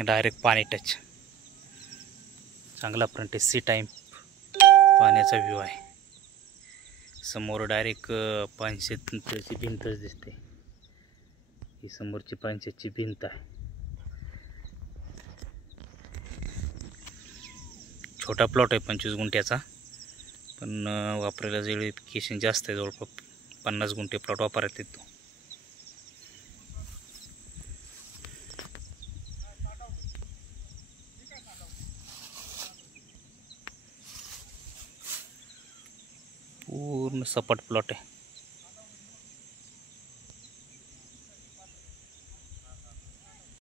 Direct पाणी touch, चांगला front C type पाण्याचा व्ह्यू आहे. समोर डायरेक्ट पंचायतची भिंतच दिसते. ही समोरची पंचायतची भिंत आहे. छोटा प्लॉट आहे 25 गुंठ्याचा, पण वापरायला जेवढी जास्त आहे, जवळपास 50 गुंठे प्लॉट वापरण्यात येतो. पूर्ण सपाट प्लॉट आहे.